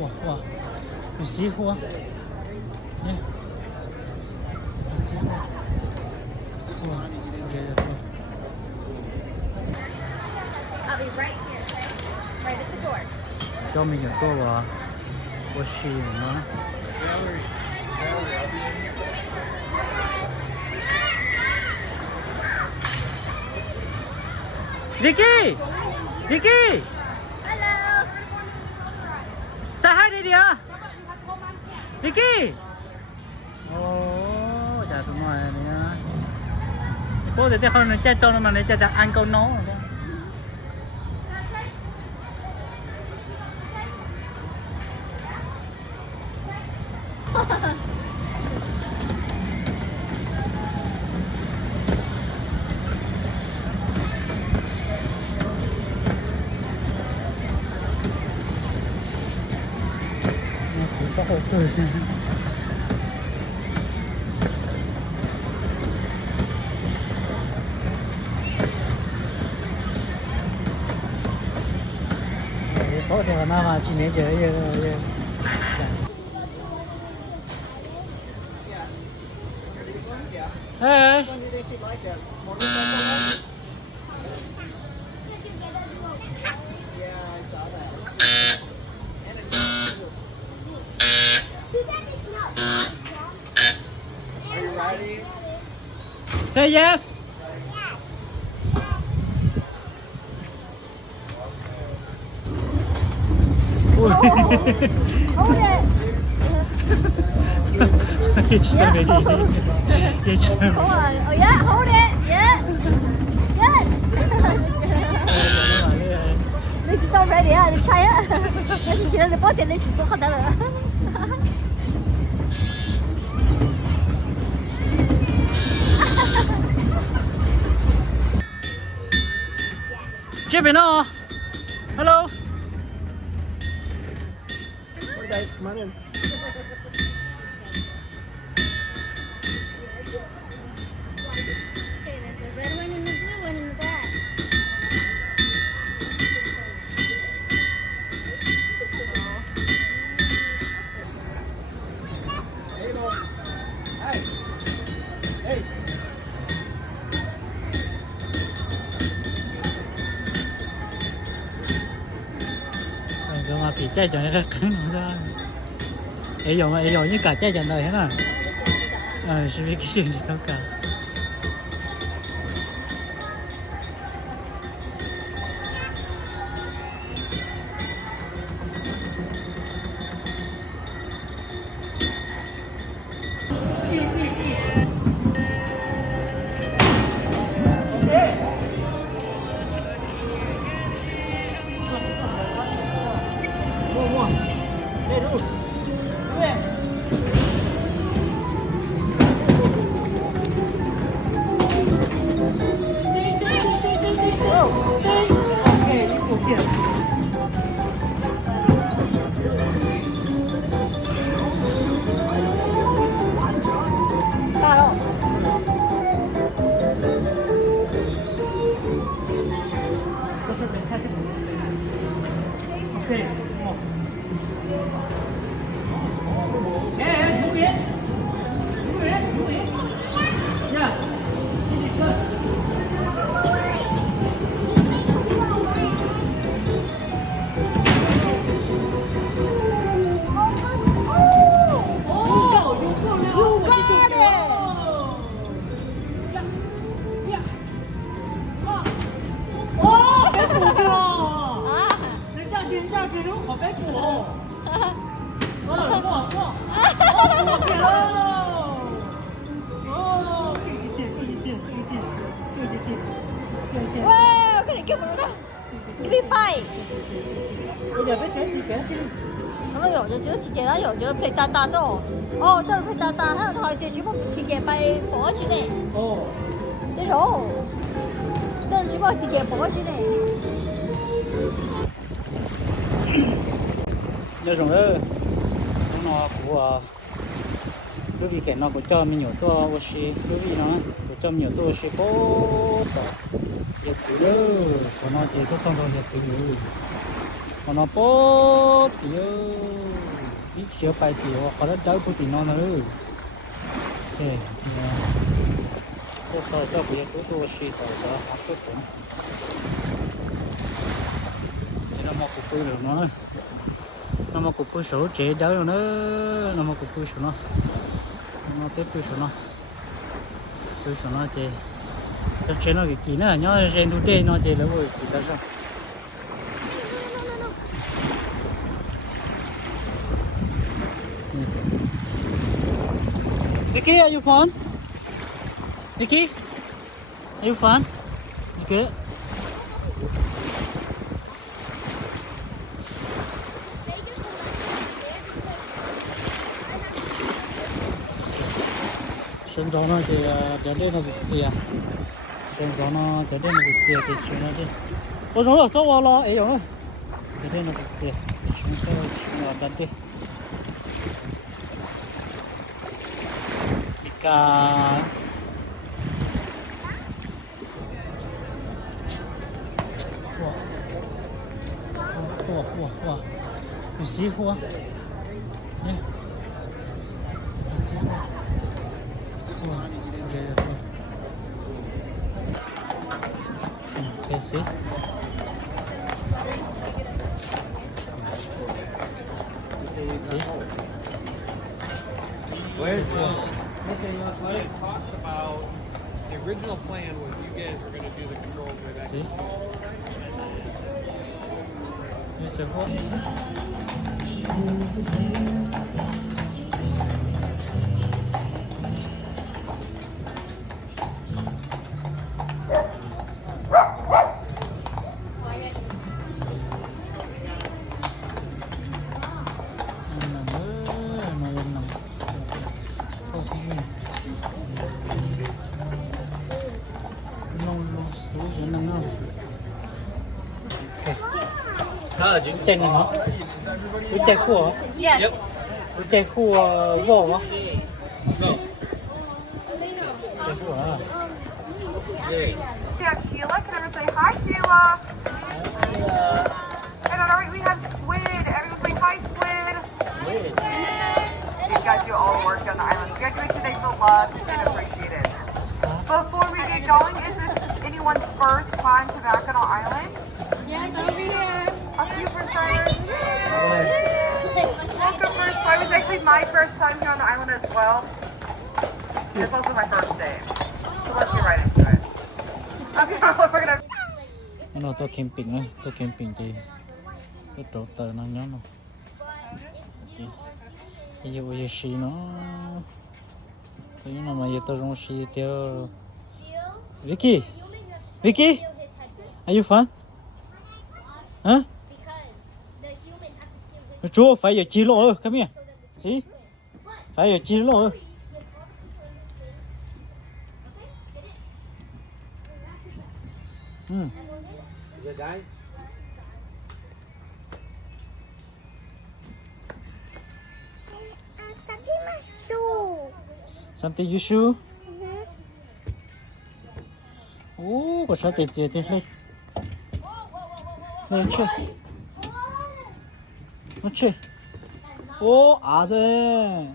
哇哇，有西湖啊！耶，有西湖。哇，这个也不。I'll be right here, okay? Right at the door. 叫没有多吧？我去吗？Vicky，Vicky， Hello. say hi đi dear. Vicky. Ồ, chả tụi mày nè. Cô thì thấy không nó chơi cho nó mà nó chơi ăn câu nó. Có hồ cười. Có thì nó mà chỉ nhớ chơi. Hey. Are you ready? Say yes. Hold it. Yeah, hold it. Hold on. Oh yeah, hold it. Yeah. Good. Đây chị tao ready á, đi chơi á. Đây chị chỉ là bỏ tiền đây chị có không được. Tsheb, no. Hello. Hey guys, come on in. Okay, there's a red one and the blue one in the back. Hey, no. Hi. Hey. Rồi mà bị chơi cho nó khánh nó ra. Ấy dùng như cả chơi cho đời hết à. Sẽ biết cái chuyện gì đâu cả. Wow, cái này kêu một đó. Give me five. Bây giờ biết chơi thì kéo chứ. 咁樣用咗少少鐵嘅啦，用咗皮蛋蛋咯。哦，都係皮蛋蛋，喺度台時全部鐵嘅幣放咗錢咧。哦。你攞，都係全部鐵嘅放咗錢咧。nhớ rồi đó nó của đối với cái nó của cho mình nhiều to oxy đối với nó của cho mình nhiều to oxy có to giờ chữ đó của nó chỉ có trong đó giờ chữ còn nó bố thì ít sữa bài thì họ đã đỡ bố thì nó nữa ok tôi sau cho bây giờ tôi suy tao đó học chút nữa nó mà cục bự được nó mà cục bự số chế đỡ rồi nữa nó mà cục bự số nó tiếp bự số nó chế cho chế nó cái gì nữa nhớ trên tu tê nó chế là vui thì ta sao Vicky, are you fun? Vicky, are you fun? It's good. Sân gió nó thì trở nên nó dịch gì à? Sân gió nó trở nên nó dịch gì thì chúng nó đi. Ôi rồi là số lo ấy rồi. Trở nên nó dịch gì? Chúng nó đặt đi. Meka. Wow. You see who? Yeah. You see who? Okay, see? See? Where's they talked about the original plan was you guys were going to do the controls way back. See? Here's your one. Chanh này hả? Với chai khô hả? Yes. Với chai khô vỏ hả? Chai khô hả? Yeah, Sheila, can everyone say hi, Sheila? And alright, we have Squid. Everyone say hi, Squid. You guys do all the work on the island. You guys make sure they feel loved and appreciated. Before we get going, is this anyone's first time to Mackinac Island? Yes, over here. A few first timers. Welcome first time. It's actually my first time here on the island as well. It's also my first day. So let's get right into it. Okay, we're gonna. Nó tôi camping á, tôi camping thì cái chỗ tờ nó nhớ nó. Cái gì xí nó. Cái nó mà giờ tôi không xí theo. Vicky, are you fun? Hả? Chúa phải giờ chia lỗ rồi, come here. See? Phải giờ chia lỗ rồi. Is it dying? Something my shoe. Something you shoe? Ô, có sao tiệt gì lên. Lên chơi. Nó chơi. Ô, à rồi.